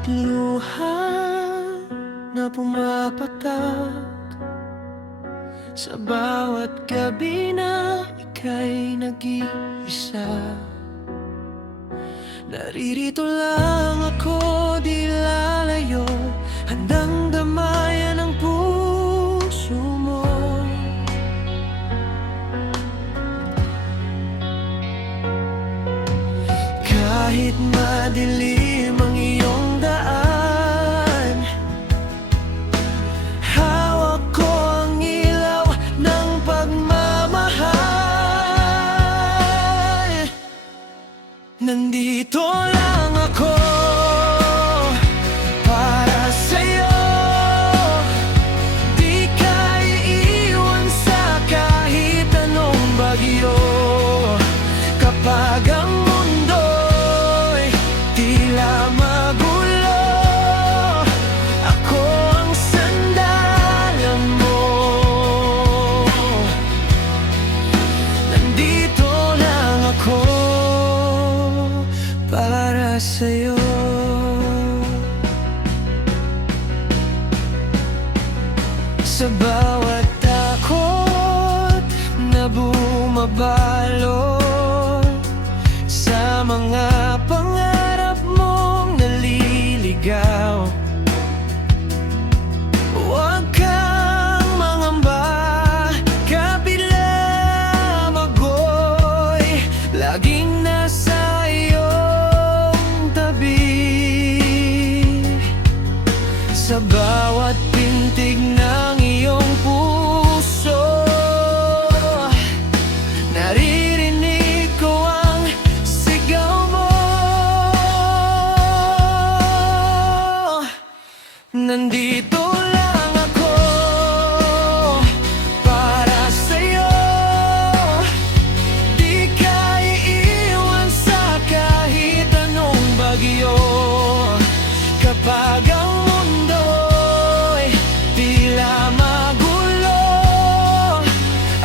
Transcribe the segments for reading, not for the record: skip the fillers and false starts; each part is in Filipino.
bawat luha na pumapatak, sa bawat gabi na ika'y nag-iisa. Naririto lang ako, di lalayo, handang damayan ang puso mo. Kahit madilim ang iyong daan, hawak ko ang ilaw ng pagmamahal. Nandito lang ako para sa'yo, di ka iiwan sa kahit anong bagyo. Kapag ang mundo'y tila magulo, ako ang sandalan mo. Nandito lang ako para sa'yo. Sa bawat takot na bumabalot, sa mga pangarap mong naliligaw, huwag kang mangamba, kabilang ako'y laging nasa iyong tabi. Sa bawat pintig ng iyong puso, naririnig ko ang sigaw mo. Nandito lang ako para sa'yo, di ka iiwan sa kahit anong bagyo. Kapag ang mundo'y tila magulo,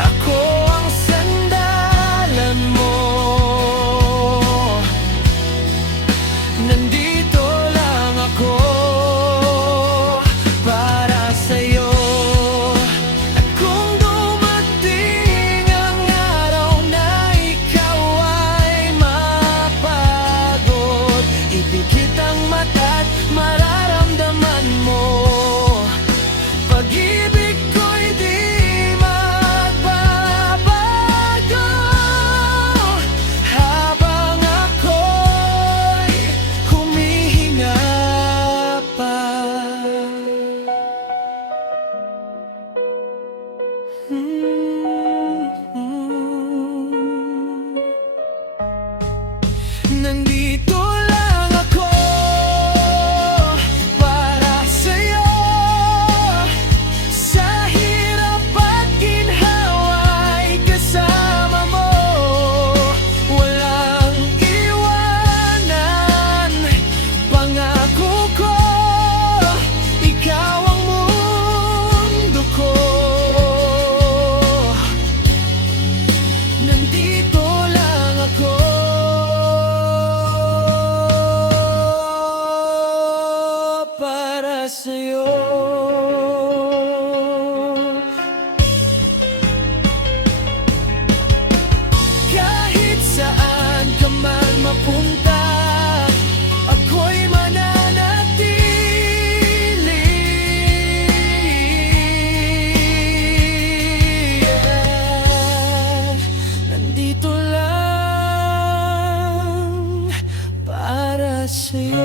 ako ang sandalan mo. Nandito lang ako para sa'yo. At kung dumating ang araw na ikaw ay mapagod, ipikit ang mata't mararamdaman mo, pag-ibig ko'y di magbabago. Habang ako'y humihinga pa. Nandito lang ako para sa'yo, sa hirap at ginhawa'y kasama mo. Walang iwanan, pangako ko, ikaw ang mundo ko. Nandito lang ako para sa'yo. Kahit saan ka man mapunta, ako'y mananatili. Nandito lang para sa'yo.